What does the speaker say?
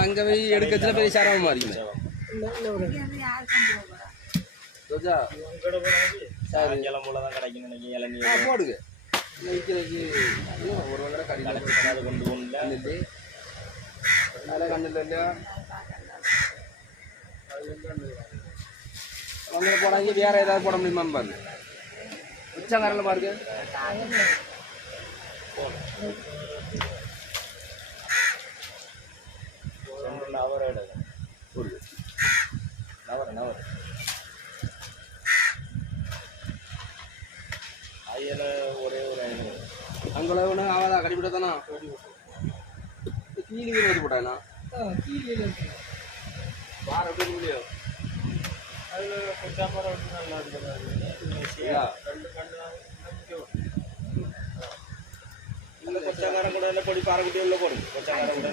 அங்கே போய் எடுக்கிறதுல பெரிய சிரமமா இருக்குமே. ரோஜா போடுங்க ஒரு வேலை கடையில் கொண்டு போகல அதெல்லாம் கண்ணில் இல்லையா அவங்க போடாங்க வேற ஏதாவது போட முடியுமா பாருங்க உச்சங்காரில் பாருங்க ஒரே ஒரு அங்கே ஒன்று ஆவாதா கடிப்பிட்ட தானா கீழே வந்து போட்டானா வார எப்படி முடியோ அதில் கொஞ்சம் நல்லா இருக்குது கொச்சக்காரம் கூட இல்லை பொடி பாறை குட்டி உள்ள போடுங்க கொச்சக்காரம் கூட